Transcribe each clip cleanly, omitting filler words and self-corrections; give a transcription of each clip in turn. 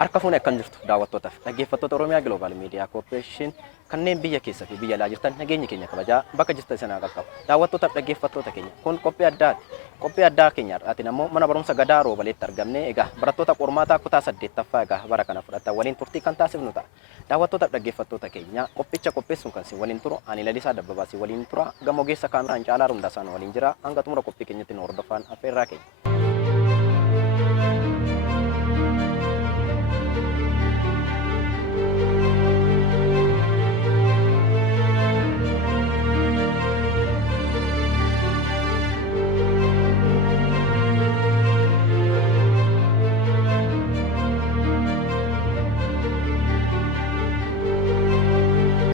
Arkafuna kan jirtu daawwattootaaf dhaggeeffattoota Oromiyaa Global Media Corporation kanneen biyya keessa fi biyya alaa jirtan nageenya keenya kabajaa bakka jirtan sana qaqqabu. Daawwattootaaf dhaggeeffattoota keenya kun qophii addaati. Qophii addaa keenya irraatiin ammoo mana barumsa Gadaa Roobaleetti argamne egaa barattoota qormaataa kutaa 8ffaa egaa bara kana fudhatan waliin turtii kan taasifnu ta'a. Daawwattootaaf dhaggeeffattoota keenya qophicha qopheessuun kan si waliin turu ani Lalisaa Dabbabaa si waliin tura gama ogeessa kaameraan Caalaa Rundaasaan waliin jira hanga xumura qophii keenyatti nu hordofaan affeerraa keenya.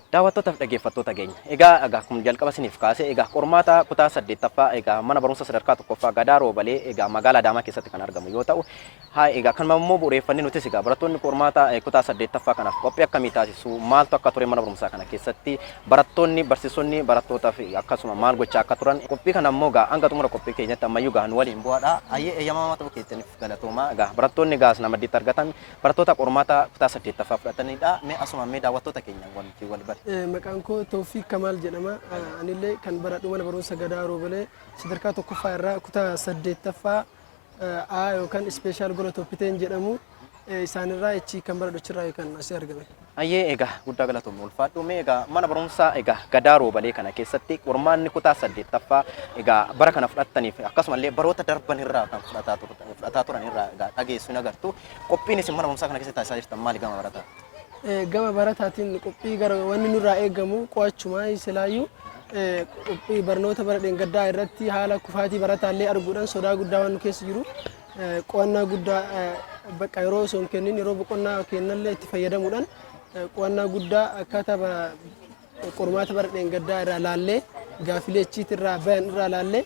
Daawwattootaaf dhaggeeffattoota keenya egaa akkuma jalqaba isiniif kaase egaa qormaata kutaa 8ffaa egaa mana barumsa sadarkaa 1ffaa Gadaa Roobalee egaa magaalaa Adaamaa keessatti kan argamu yoo ta'u egaa kan immoo bu'uureffannee nutis egaa barattoonni qormaata kutaa 8ffaa kanaaf qophii akkamii taasisu maaltu akka ture mana barumsaa kana keessatti barattoonni barsiisonni barattootaaf akkasuma maal gochaa akka turan qophii kana immoo egaa hanga xumura qophii keenyatti ammayyuu egaa nu waliin bu'aadha ayyee eeyyamamaa ta'uu keessaniif galatooma egaa barattoonni egaas nama diitti argatan barattoota qormaata kutaa 8ffaa fudhatanidha mee asuma mee daawwattoota keenya wal bari. Maqaan koo Tawfiq Kamal jedhama. Anillee kan baradhu mana barumsa Gadaa Roobalee sadarkaa 1ffaa irraa kutaa 8ffaa A yookaan Special Gola Toppiteen jedhamu isaanirraa ichi kan baradhu achirraa kan asii argame. Ayyee egaa guddaa galatoomne ulfaadhu mee egaa mana barumsaa egaa Gadaa Roobalee kana keessatti qormaanni kutaa 8ffaa egaa bara kana fudhattaniif akkasumallee baroota darban irraa kan fudhataa turan irraa egaa dhageessu hin agartu qophiin isin mana barumsaa kana keessatti taasisaa jirtan maali gama barataa? Gama barataatiin qophii gara wanni nurraa eegamu qo'achumaa islaayyuu qophii barnoota bara dheengaddaa irratti haala kufaatii barataallee arguudhaan sodaa guddaa waan nu keessa jiru qo'annaa guddaa bakka yeroo osoo hin kennin yeroo boqonnaa kennallee itti fayyadamuudhaan qo'annaa guddaa akkaataa qormaata bara dheengaddaa irraa laallee gaafilee achiit irraa bayan irraa laallee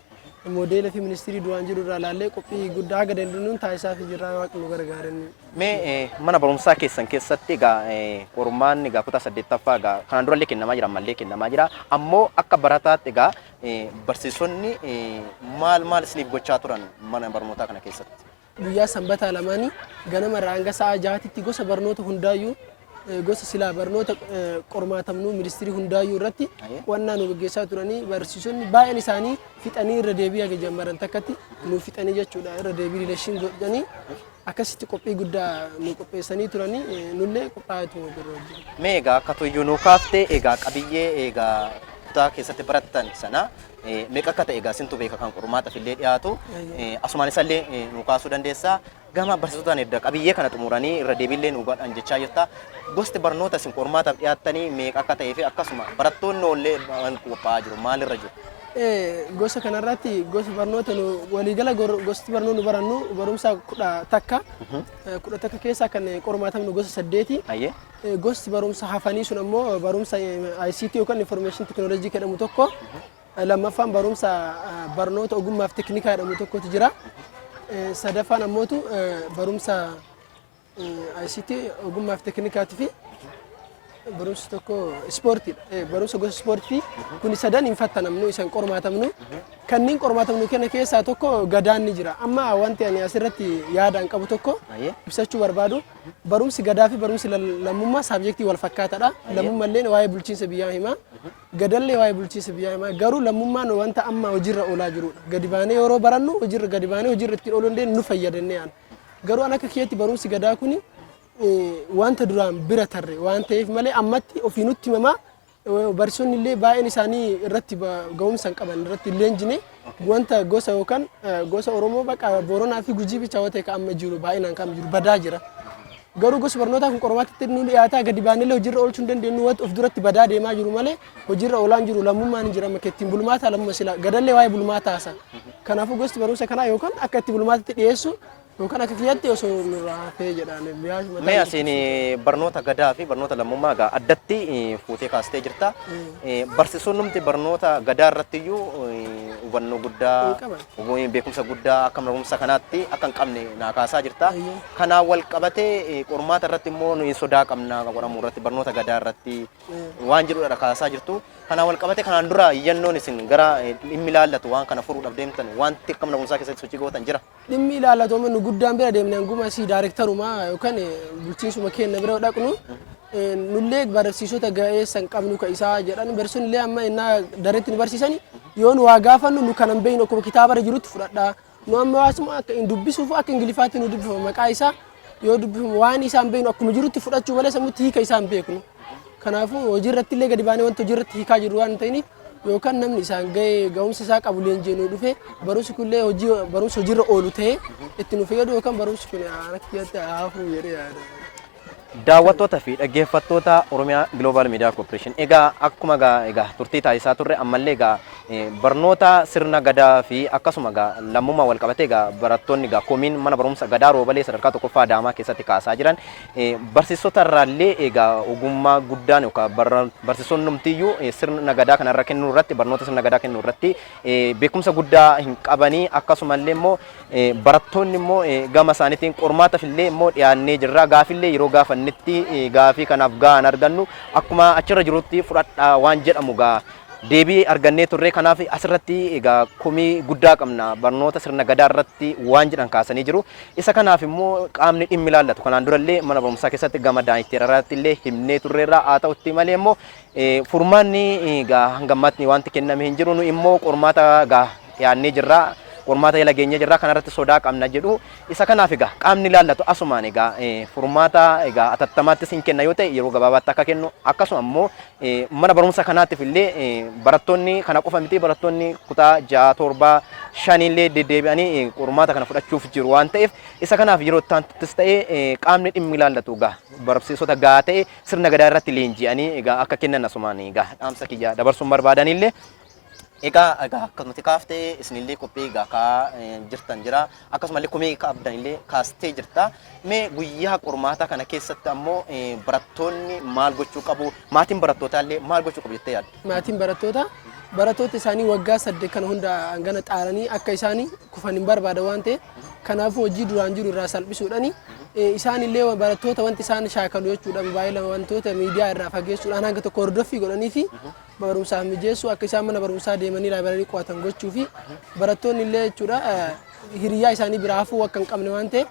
modeela fi ministirii duraan jiru irraa laallee qophii guddaa haga dandeenyuun taasisaa fi jirraa waaqni nu gargaaran. Mee mana barumsaa keessan keessatti egaa qormaanni egaa kutaa 8ffaa egaa kanaan durallee kennamaa jira ammallee kennamaa jira ammoo akka barataatti egaa barsiisonni maal isiniif gochaa turan mana barnootaa kana keessatti? Guyyaa sanbataa lamaanii ganama irraa hanga sa'a 6tti gosa barnoota hundaayyuu gosa silaa barnoota qormaatamnu ministirii hundaayyuu irratti qo'annaa nu gaggeessaa turanii barsiisonni baay'een isaanii fixanii irra deebii haga jammaran takkatti nu fixanii jechuudha irra deebii rileeshin godhanii akkasitti qophii guddaa nu qopheessanii turanii nullee qophaa'atu jirra. Mee egaa akka tuyyuu nu kaaftee egaa qabiyyee egaa kutaa keessatti barattan sana meeqa akka ta'e egaa sintu beeka kan qormaataaf illee dhiyaatu asumaan isallee nu kaasuu dandeessaa. Gama barsiisotaan edda qabiyyee kana xumuranii irra deebiillee nu godhan jechaa jirta. Gosti barnoota isin qormaataaf dhiyaattanii meeqa akka ta'ee fi akkasuma barattoonni ollee qophaa'aa jiru maalirra jiru? Gosa kanarratti gosa barnoota nu waliigala gosti barnoota nu barannu barumsa 11 keessaa kan qormaatamnu gosa 8. Gosti barumsa hafanii sun ammoo barumsa ICT yookaan Information Technology jedhamu tokko lammaffaan barumsa barnoota ogummaaf teknikaa jedhamu tokkotu jira. Sadaffaan ammootu barumsa ICT ogummaaf teknikaatii fi barumsa tokko ispoortiidha. Barumsa gosa ispoortii kun sadan hin fattanamnu isan qormaatamnu kanneen qormaatamnu kenna keessaa tokko Gadaan ni jira. Amma wanti ani asirratti yaadaan qabu tokko ibsachuu barbaadu barumsi Gadaa fi barumsi lammummaa saabjektii wal fakkaataadha. Lammummallee waa'ee bulchiinsa biyyaa himaa Gadallee waa'ee bulchiinsa biyyaa himaa garuu lammummaan wanta amma hojiirra oolaa jirudha. Gadi baanee yeroo barannu hojiirra gadi baanee hojiirra ittiin ooluu dandeenyu nu fayyadannee aan. Garuu an akka kiyyaatti barumsi Gadaa kuni wanta duraan bira tarre waan ta'eef malee ammatti ofii nutti himamaa barsiisonni illee baay'een isaanii irratti ga'umsa hin qaban irratti illee injine wanta gosa yookaan gosa Oromoo bakka Booranaa fi Gujii bicha ta'e kan amma jiru baay'inaan kan jiru badaa jira. Garuu gosa barnootaa kun qormaatatti nu dhiyaataa gadi baanellee hojiirra oolchuu hin dandeenyu wanti of duratti badaa deemaa jiru malee hojiirra oolaan jiru lammummaan hin jirama kettiin bulmaata lammuma sila Gadallee waa'ee bulmaata haasa. Kanaafuu gosti barumsa kanaa yookaan akka itti bulmaatatti dhiyeessu yookaan akka kiyyaatti osoo nurraa hafee jedhaan. Mee asiin barnoota Gadaa fi barnoota lammummaa egaa addatti fuutee kaastee jirta. Barsiisonnumti barnoota Gadaa irratti iyyuu hubannoo guddaa beekumsa guddaa akka barumsa kanaatti akka hin qabne naa kaasaa jirta. Kanaan wal qabatee qormaata irratti immoo nuyi sodaa qabna qoramuu irratti barnoota Gadaa irratti waan jedhudha kaasaa jirtu. Kanaan wal qabatee kanaan dura iyyannoon isin gara dhimmi ilaallatu waan kana furuudhaaf deemtan wanti akka barumsaa keessatti sochii gootan jira. Dhimmi ilaallatu amma nu guddaan bira deemnee hanguma si daarektaruma yookaan bulchiinsuma keenya bira dhaqnu nullee barsiisota ga'eessan qabnu ka isaa jedhan barsiisonni illee amma innaa dareetti nu barsiisani yoo nu waa gaafannu nu kanan beeynu akkuma kitaaba jirutti fudhadhaa nu amma waasuma akka hin dubbisuuf akka ingilifaatti nu dubbifama maqaa isaa yoo dubbifama waan isaan beeynu akkuma jirutti fudhachuu malee sammuutti hiika isaan beeknu kanaafuu hojii irratti illee gadi baanee wanta hojii irratti hiikaa jiru waan ta'iniif yookaan namni isaan ga'ee ga'umsa isaa qabu leenjii nu dhufe barumsi kun illee barumsa hojiirra oolu ta'ee itti nu fayyadu yookaan barumsi kun akka haafuu jedhee yaada. Daawwattoota fi dhaggeeffattoota Oromiyaa Global Media Corporation egaa akkuma egaa turtii taasisaa turre ammallee egaa barnoota sirna gadaa fi akkasuma egaa lammummaa wal qabatee egaa barattoonni egaa komiin mana barumsa gadaa roobalee sadarkaa tokkoffaa Adaamaa keessatti kaasaa jiran barsiisota irraallee egaa ogummaa guddaan yookaan barsiisonni numtiyyuu sirna gadaa kanarra kennuu irratti barnoota sirna gadaa kennuu irratti beekumsa guddaa hin qabanii akkasumallee immoo barattoonni immoo gama isaaniitiin qormaataaf illee immoo dhiyaannee jirra gaafillee yeroo gaafannetti gaafii kanaaf gahan argannu akkuma achirra jirutti fudhadhaa waan jedhamu gaa deebii argannee turre kanaaf asirratti egaa komii guddaa qabna barnoota sirna gadaa irratti waan jedhan kaasanii jiru isa kanaaf immoo qaamni dhimmi ilaallatu kanaan durallee mana barumsaa keessatti gama daa'imti illee himnee turreerra haa ta'utti malee immoo furmaanni egaa hangammaatti wanti kenname hin jiru nu immoo qormaata egaa dhiyaannee jirra qormaata jala geenye jirra kanarratti sodaa qabna jedhu isa kanaaf egaa qaamni ilaallatu asumaan egaa furmaata egaa atattamaatti sin kenna yoo ta'e yeroo gabaabaatti akka kennu akkasuma immoo mana barumsa kanaatiif illee barattoonni kana qofa miti barattoonni kutaa 6 7 5 illee deddeebi'anii qormaata kana fudhachuuf jiru waan ta'eef isa kanaaf yeroo taantis ta'e qaamni dhimmi ilaallatu egaa barsiisota gaa ta'e sirna gadaa irratti leenji'anii egaa akka kennan asumaan egaa dhaamsa kiyya dabarsuun barbaadanillee egaa akkasumatti kaaftee isinillee qophii egaa kaa jirtan jira akkasumallee komii qabdanillee kaastee jirta mee guyyaa qormaata kana keessatti ammoo barattoonni maal gochuu qabu maatiin barattootallee maal gochuu qabu jettee yaadda? Maatiin barattoota isaanii waggaa 8 kana hunda hangana xaaranii akka isaanii kufan hin barbaada waan ta'eef kanaafuu hojii duraan jiru irraa salphisuudhaani isaan illee barattoota wanti isaan shaakalu jechuudhaan baay'ee wantoota miidiyaa irraa fageessuudhaan hanga tokko hordoffii godhanii fi barumsaaf mijeessu akka isaan mana barumsaa deemanii laabireerii qo'atan gochuu fi barattoonni illee jechuudha hiriyaa isaanii biraa hafuu akka hin qabne waan ta'eef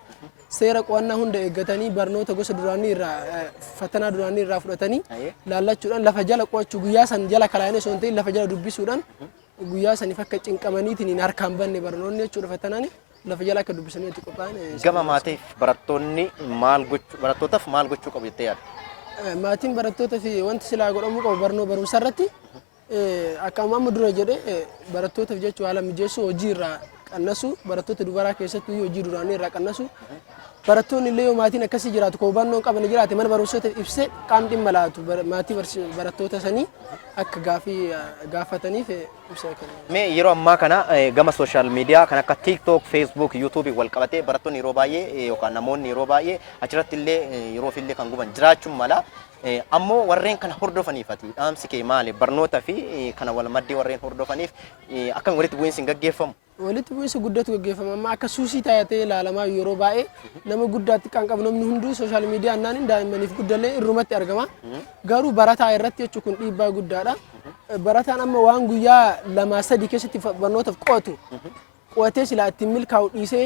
seera qo'annaa hunda eeggatanii barnoota gosa duraanii irraa fatanaa duraanii irraa fudhatanii laallachuudhaan lafa jala qo'achuu guyyaa san jala kalaayina osoo hin ta'in lafa jala dubbisuudhaan guyyaa saniif akka cinqamaniitiin harkaan banne barnoonni jechuudha fatanaani lafa jala akka dubbisanii itti qophaa'an. Gama maatiif barattoonni barattootaaf maal gochuu qabu jettee yaadda? Maatiin barattootaaf wanti silaa godhamuu qabu barumsa irratti akka amma dura jedhe barattootaaf jechuu haala mijeessuu hojii irraa qannasu barattoota dubaraa keessatti hojii duraanii irraa qannasu barattoonni illee yoo maatiin akkasii jiraatu ko hubannoon qaban jiraate mana barumsoota ibsee qaamni dhimma laatu maatii barattoota sanii akka gaafataniif ibsa kenna. Mee yeroo ammaa kana gama sooshaal miidiyaa kan akka TikTok, Facebook, YouTube wal qabatee barattoonni yeroo baay'ee yookaan namoonni yeroo baay'ee achirratti illee yeroo fillee kan guban jiraachuun mala ammoo warreen kana hordofaniifati dhaamsi kee maali barnoota fi kana wal maddii warreen hordofaniif akkam walitti bu'iinsi hin gaggeeffamu? Walitti bu'iinsa guddatu gaggeeffama amma akka suusii taatee ilaalamaa yeroo baay'ee nama guddaatti kan qabu namni hunduu sooshaal miidiyaa annaan daa'immaniif guddallee irrumatti argama garuu barataa irratti jechuun kun dhiibbaa guddaadha barataan amma waan guyyaa 2-3 keessatti barnootaaf qo'atee silaa ittiin milkaa'u dhiisee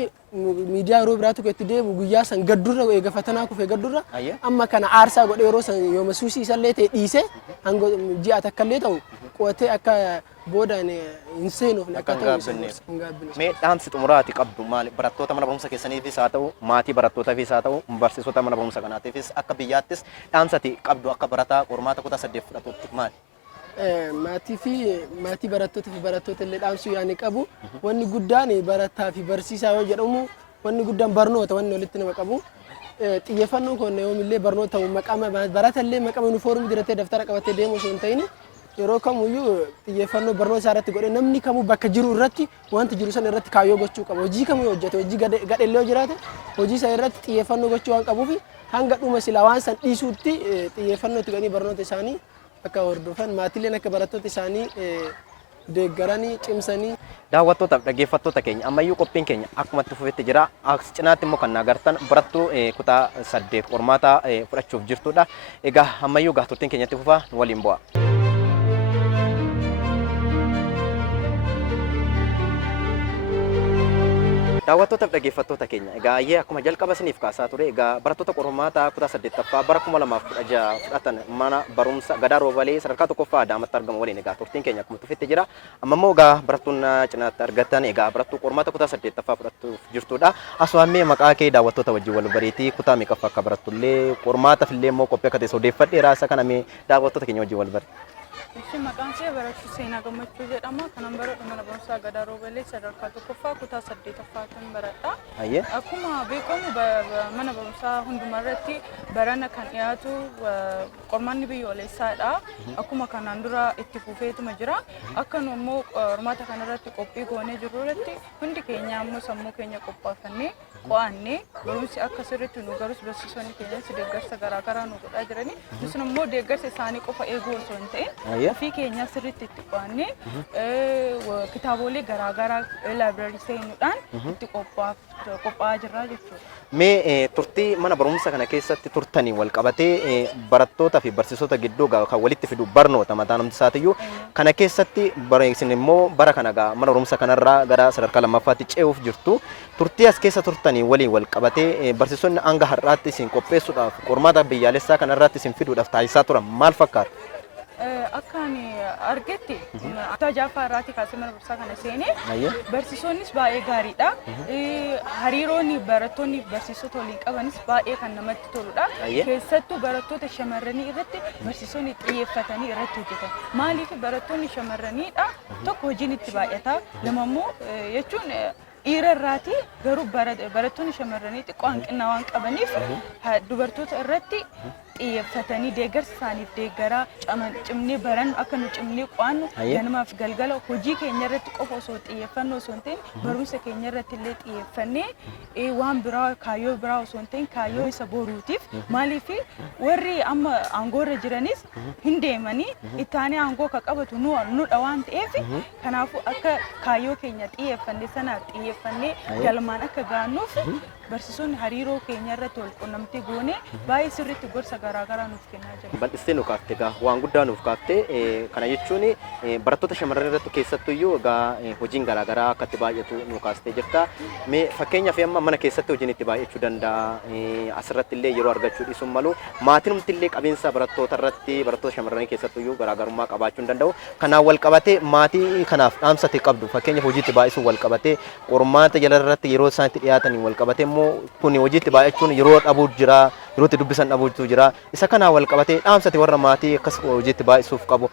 miidiyaa yeroo biraatu itti deemu guyyaa san gaddurra eega fatanaa kufee gaddurra amma kana aarsaa godhee yeroo san yooma suusii isallee ta'e dhiisee hanga ji'a takkallee ta'u qo'atee akka boodaan hin seenuuf akka ta'u mee dhaamsi xumuraati qabdu maali barattoota mana barumsa keessaniifis haa ta'u maatii barattootaafis haa ta'u barsiisota mana barumsa kanaatiifis akka biyyaattis dhaamsati qabdu akka barataa qormaata kutaa 8 fudhatutti maali? Maatii barattoota fi barattoota illee dhaamsuu yaani qabu wanni guddaan barataa fi barsiisaa yoo jedhamu wanni guddaan barnoota wanni walitti nama qabu xiyyeeffannoon kun yoomillee barnoota maqama baratallee maqama yuunifoormii diratee daftara qabatee deemu osoo hin ta'in yeroo kamuyyuu xiyyeeffannoo barnoota isaa irratti godhe namni kamuu bakka jiru irratti wanta jiru san irratti kaayyoo gochuu qaba hojii kamuu hojjete hojii gadhellee yoo jiraate hojii isaa irratti xiyyeeffannoo gochuu waan qabuuf hanga dhuma silaa waan san dhiisuutti xiyyeeffannoo itti godhanii barnoota isaanii akka hordofan maatiileen akka barattoota isaanii deeggaranii cimsanii. Daawwattootaaf dhaggeeffattoota keenya ammayyuu qophiin keenya akkuma itti fufetti jira as cinaatti immoo kan agartan barattuu kutaa 8 qormaata fudhachuuf jirtudha. Egaa ammayyuu turtiin keenyatti fufaa waliin bu'a. daawwattootaaf dhaggeeffattoota keenya egaa ayyee akkuma jalqaba isiniif kaasaa ture egaa barattoota qormaata kutaa 8ffaa bara 2016 fudhatan mana barumsa Gadaa Roobalee sadarkaa tokkoffaa Adaamaatti argamu waliin egaa turtiin keenya akkuma tufetti jira amma immoo egaa barattoonni cinaatti argatan egaa barattuu qormaata kutaa 8ffaa fudhattuuf jirtudha aswaamee maqaa kee daawwattoota wajjin wal bariitii kutaa meeqaffaa akka barattullee qormaataaf illee immoo qophii akka ta'e odeeffadheeraa isa kana mee daawwattoota keenya wajjin wal bari. Isin maqaan kee Barachuu Seenaa Gammachuu jedhama. Kanan baradhu mana barumsaa Gadaa Roobalee sadarkaa tokkoffaa kutaa 8ffaatiin baradha. Akkuma beekamu mana barumsaa hundumarratti barana kan dhiyaatu qormaanni biyyoolessaadha. Akkuma kanaan dura itti fufeetuma jira. Akkanu immoo qormaata kanarratti qophii goonee jirru irratti hundi keenya ammoo sammuu keenya qophaafannee qo'annee barumsi akka sirriitti nu garus barsiisonni keenyas deeggarsa garaagaraa nu godhaa jirani. Isin immoo deeggarsa isaanii qofa eeguu osoo hin ta'in ofii keenya sirriitti itti qo'annee kitaabolee garaagaraa laabireerii seenuudhaan itti qophaa'aa jirra jechuudha. Mee turtii mana barumsa kana keessatti turtanii wal qabatee barattootaa fi barsiisota gidduu kan walitti fidu barnoota mataa namti isaatiyyuu kana keessatti isin immoo bara kana mana barumsa kanarraa gara sadarkaa lammaffaatti ce'uuf jirtu turtii as keessa turtanii waliin wal qabatee barsiisonni hanga har'aatti isin qopheessuudhaaf qormaata biyyaalessaa kanarratti isin fiduudhaaf taasisaa turan maal fakkaata? Akkaan argetti tajaajila irraati kaasee mana barumsaa kana seenee barsiisonnis baay'ee gaariidha. Hariiroonni barattoonni barsiisota waliin qabanis baay'ee kan namatti toludha. Keessattuu barattoota shamarranii irratti barsiisonni xiyyeeffatanii irratti hojjetan. Maaliif barattoonni shamarraniidha tokko hojiin itti baay'ata lamammoo jechuun dhiira irraati garuu barattoonni shamarranii xiqqoo hanqina waan qabaniif dubartoota irratti xiyyeeffatanii deeggarsa isaaniif deeggaraa cimnee baran akka nu cimnee qo'annu ganamaaf galgala hojii keenya irratti qofa osoo xiyyeeffannoo osoo hin ta'in barumsa keenya irratti illee xiyyeeffannee waan biraa kaayyoo biraa osoo hin ta'in kaayyoo isa boruutiif maaliif warri amma aangoo irra jiranis hin deemanii ittaanee aangoo ka qabatu nudha waan ta'eef kanaafuu akka kaayyoo keenya xiyyeeffannee sanaaf xiyyeeffannee galmaan akka gaannuuf barsiisonni hariiroo keenya irratti wal quunnamtee goonee baay'ee sirriitti gorsa garaagaraa nuuf kennaa jiru. Bal'istee nuuf kaaftee egaa waan guddaa nuuf kaaftee kana jechuun barattoota shamarran irratti keessattuyyuu egaa hojiin garaagaraa akka itti baay'atu nuuf kaastee jirta. Mee fakkeenyaaf amma mana keessatti hojiin itti baay'achuu danda'a asirratti illee yeroo argachuu dhiisuun malu maatiin humti illee qabeenya barattoota irratti barattoota shamarranii keessattuyyuu garaagarummaa qabaachuu hin danda'u. Kanaan wal qabatee maatii kanaaf dhaamsa qabdu fakkeenyaaf hojii itti baay'isuun wal qabatee qormaata jala irratti yeroo isaan itti dhiyaatanii wal qabatee kun hojiitti baay'achuun yeroo dhabuu jira yeroo itti dubbisan dhabuutu jira isa kana wal qabatee dhaamsati warra maatii akkas hojiitti baay'isuuf qabu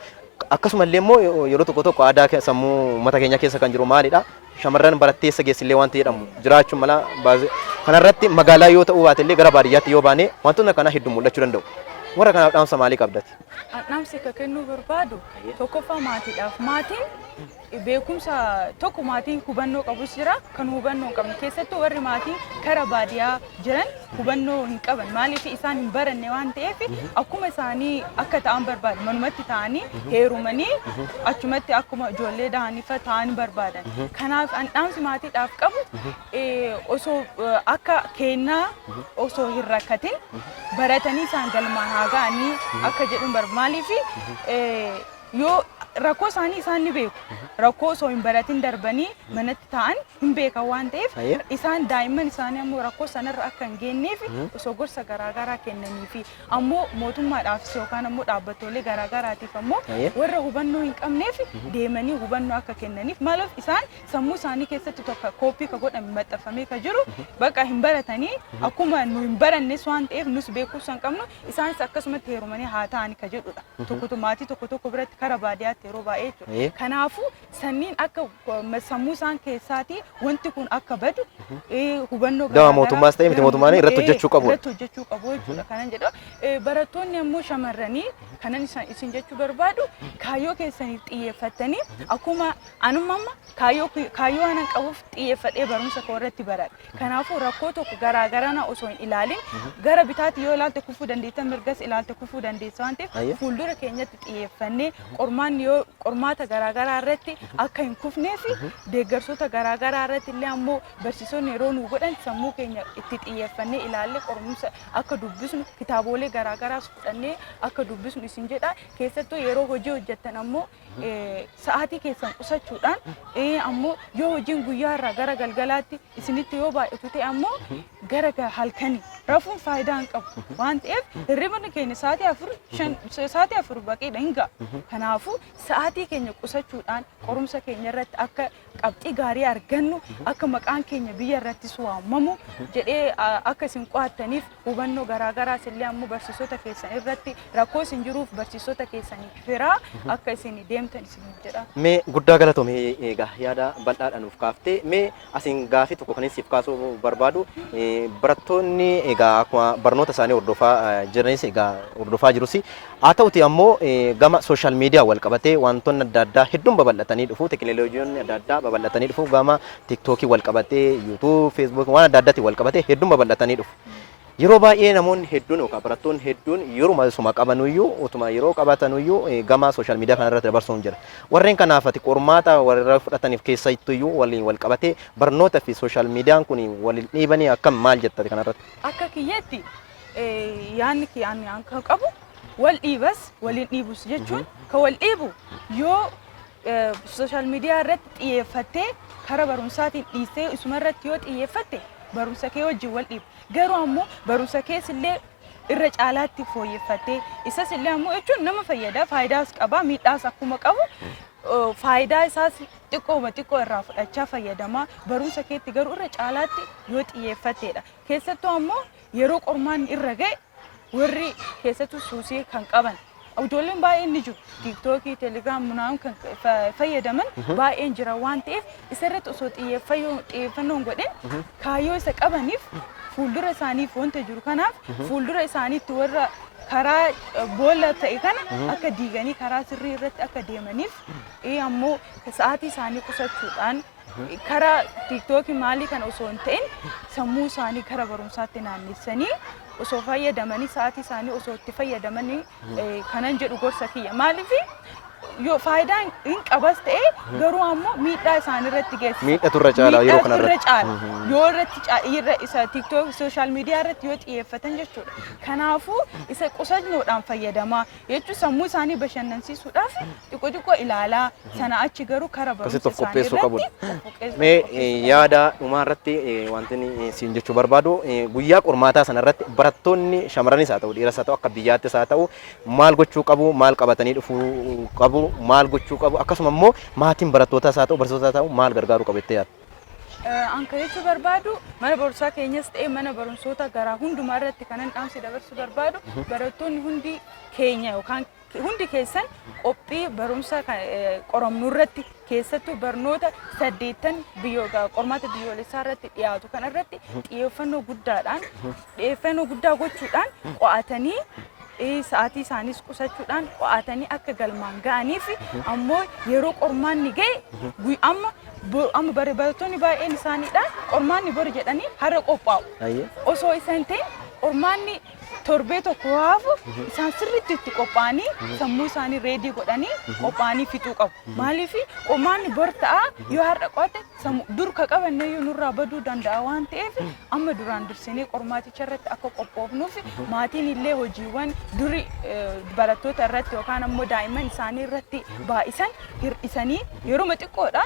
akkasumallee immoo yeroo tokko aadaa sammuu uummata keenya keessa kan jiru maalidha shamarran baratteessa geessillee wanti jedhamu jiraachuun mala kanarratti magaalaa yoo ta'uu baate illee gara baadiyyaatti yoo baane wantoonni akkana hedduu mul'achuu danda'u warra kanaaf dhaamsa maalii qabdati? Dhaamsi akka kennuu barbaadu tokkoffaa maatiidhaaf maatiin beekumsa tokko maatiin hubannoo qabus jira kan hubannoo hin qabne keessattuu warri maatiin kara baadiyyaa jiran hubannoo hin qaban maaliif isaan hin baranne waan ta'eef akkuma isaanii akka ta'an barbaadu manumatti ta'anii heerumanii achumatti akkuma ijoollee dahaniifa ta'an barbaadan kanaaf dhaamsi maatiidhaaf qabu osoo akka kennaa osoo hin rakkatin baratanii isaan galmaan haa ga'anii akka jedhuun barbaadu maaliif yoo rakkoo isaanii isaan ni beeku rakkoo osoo hin baratin darbanii manatti ta'an hin beekan waan ta'eef isaan daa'imman isaanii ammoo rakkoo sanarra akka hin geenyeef osoo gorsa garaagaraa kennaniifi ammoo mootummaadhaafis yookaan ammoo dhaabbattolee garaagaraatiif ammoo warra hubannoo hin qabneef deemanii hubannoo akka kennaniif maaliif isaan sammuu isaanii keessatti tokko kooppii ka godhame maxxanfamee ka jiru bakka hin baratanii akkuma nu hin barannes waan ta'eef nus beekuus hin qabnu isaanis akkasumatti heerumanii haa ta'ani ka jedhudha tokkotu maatii tokko biratti kara baadiyyaatti yeroo baay'ee jechuudha. Kanaafuu sanniin akka sammuu isaan keessaati wanti kun akka badu hubannoo gama mootummaas ta'e miti mootummaan irratti hojjechuu qabu. Irratti hojjechuu qabu jechuudha kanan jedha. Barattoonni ammoo shamarranii kanan isin jechuu barbaadu kaayyoo keessaniif xiyyeeffattanii akkuma anumamma kaayyoo anan qabuuf xiyyeeffadhee barumsa koo irratti baradha. Kanaafuu rakkoo tokko garaagaraa osoo hin ilaalin gara bitaatti yoo ilaalte kufuu dandeessa mirgas ilaalte kufuu dandeessa waan ta'eef fuuldura keenyatti xiyyeeffannee qormaanni yoo qormaata garaagaraa irratti akka hin kufnee fi deeggarsoota garaagaraa irratti illee ammoo barsiisonni yeroo nu godhan sammuu keenya itti xiyyeeffannee ilaallee qorumsa akka dubbisnu kitaabolee garaagaraas fudhannee akka dubbisnu isin jedha keessattuu yeroo hojii hojjettan ammoo sa'aatii keessan qusachuudhaan ammoo yoo hojiin guyyaa irraa gara galgalaatti isinitti yoo baay'atu ta'e ammoo gara halkanii rafuun faayidaa hin qabu waan ta'eef hirribni keenya sa'aatii afur baqiidha hin ga'a. Kanaafuu sa'aatii keenya qusachuudhaan qorumsa keenya irratti akka qabxii gaarii argannu akka maqaan keenya biyya irrattis waamamu jedhee akka isin qo'attaniif hubannoo garaagaraas illee ammoo barsiisota keessan irratti rakkoo isin jiruuf barsiisota keessaniif firaa akka isin deemtan isin jedha. Mee guddaa galatoomee egaa yaada bal'aadhaan nuuf kaaftee mee asin gaafii tokko kan siif kaasuu barbaadu barattoonni egaa akkuma barnoota isaanii hordofaa jiranis egaa hordofaa jirus haa ta'uti ammoo gama sooshaal miidiyaa wal qabatee wantoonni adda addaa hedduun babal'atanii dhufu teekinooloojiin adda addaa babal'atanii dhufu gama tiiktookii wal qabatee yuutuub feesbuuk waan adda addaatti wal qabatee hedduun babal'atanii dhufu. Yeroo baay'ee namoonni hedduun yookaan barattoonni hedduun yeroo suma qabanuyyuu utuma yeroo qabatanuyyuu gama sooshaal miidiyaa kanarratti dabarsuun jira. Warreen kanaaf ati qormaata warra fudhataniif keessattuyyuu waliin wal qabatee barnoota fi sooshaal miidiyaan kun waliin dhiibanii akkam maal jettati kanarratti? Akka kiyyeetti yaanni kiyyaanni akka qabu wal dhiibas waliin dhiibus jechuun ka wal dhiibu yoo sooshaal miidiyaa irratti xiyyeeffattee karaa barumsaatiin dhiistee isuma irratti yoo xiyyeeffatte barumsa kee wajjin wal dhiibu. Garuu ammoo barumsa keessillee irra caalaatti fooyyeffattee isas illee ammoo jechuun nama fayyada faayidaas qaba miidhaas akkuma qabu faayidaa isaas xiqqoo irraa fudhachaa fayyadama barumsa keetti garuu irra caalaatti yoo xiyyeeffatteedha. Keessattuu ammoo yeroo qormaan irra ga'e warri keessattuu suusii kan qaban ijoolleen baay'een ni jiru tiiktookii teelegiraam munaam kan fayyadaman baay'een jira waan ta'eef isarratti osoo xiyyeeffannoon godhin kaayyoo isa qabaniif fuuldura isaaniif wanta jiru kanaaf fuuldura isaaniitti warra karaa boolla ta'e kana akka diiganii karaa sirrii irratti akka deemaniif ammoo sa'aatii isaanii qusachuudhaan karaa tiiktookii maalii kana osoo hin ta'in sammuu isaanii karaa barumsaatti naannessanii osoo fayyadamanii sa'aatii isaanii osoo itti fayyadamanii kanan jedhu gorsa kiyya maaliif yoo faayidaa hin qabas ta'e garuu ammoo miidhaa isaanii irratti geessisa. Miidhatu irra caala yeroo kana irratti. Yoo irratti isa tiiktook sooshaal miidiyaa irratti yoo xiyyeeffatan jechuudha. Kanaafuu isa qusannoodhaan fayyadamaa jechuun sammuu isaanii bashannansiisuudhaaf xiqqoo ilaalaa sana achi garuu karaa barumsa isaanii irratti. Mee yaada dhumaa irratti wanti siin jechuu barbaadu guyyaa qormaataa sana irratti barattoonni shamarranis haa ta'u dhiiras haa ta'u akka biyyaattis haa ta'u maal gochuu qabu maal qabatanii dhufuu qabu maal gochuu qabu akkasuma immoo maatiin barattootaas haa ta'u barsiisotaas haa ta'u maal gargaaruu qabu jettee yaadda? Anka jechuu barbaadu mana barumsaa keenyas ta'e mana barumsoota garaa hundumaa irratti kanan dhaamsi dabarsuu barbaadu barattoonni hundi keenya yookaan hundi keessan qophii barumsa qoramnu irratti keessattuu barnoota 8 qormaata biyyoolessaa irratti dhiyaatu kana irratti xiyyeeffannoo guddaa gochuudhaan qo'atanii sa'aatii isaaniis qusachuudhaan qo'atanii akka galmaan ga'aniif ammoo yeroo qormaanni ga'e amma barattoonni baay'een isaaniidhaan qormaanni bor jedhanii har'a qophaa'u. Osoo isaan ta'e qormaanni torbee tokko haafu isaan sirriitti itti qophaa'anii sammuu isaanii reedii godhanii qophaa'anii fixuu qabu. Maaliif qormaanni bor ta'a yoo har'a qo'ate dur ka qabanne yoo nurraa baduu danda'a waan ta'eef amma duraan dursinee qormaaticha irratti akka qophoofnuuf maatiin illee hojiiwwan duri barattoota irratti yookaan ammoo daa'imman isaanii irratti baay'isan hir'isanii yeroo xiqqoodha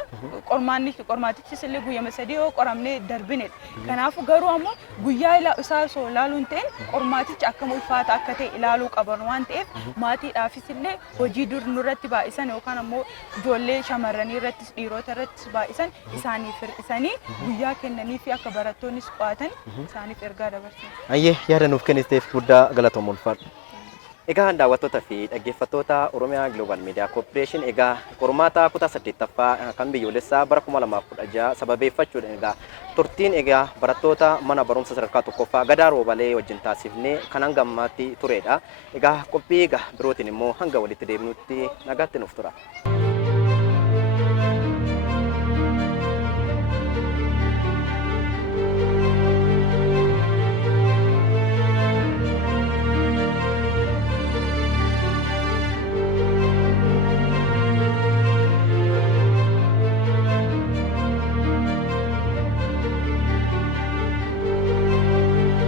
qormaatichis illee guyyaa 3 yoo qoramnee darbinedha. Kanaafuu garuu ammoo guyyaa isaa osoo ilaaluu hin ta'in qormaaticha akkam ulfaata akka ta'e ilaaluu qaban waan ta'eef maatiidhaafis illee hojii dur nurratti baay'isan yookaan ammoo ijoollee shamarranii irrattis dhiirota irrattis baay'isan isaaniif hir'isanii guyyaa kennanii fi akka barattoonnis qo'atan isaaniif ergaa dabarsan. Ayyee yaada nuuf kenniteef guddaa galatoom ulfaadhu. Egaa daawwattoota fi dhaggeeffattoota Oromiyaa Global Media Corporation egaa qormaata kutaa 8ffaa kan biyyoolessaa bara 2016 sababeeffachuudhaan egaa turtiin egaa barattoota mana barumsa sadarkaa tokkoffaa Gadaa Roobalee wajjin taasifnee kan hangammaatti turedha. Egaa qophii egaa birootiin immoo hanga walitti deebinutti nagaatti nuuf tura.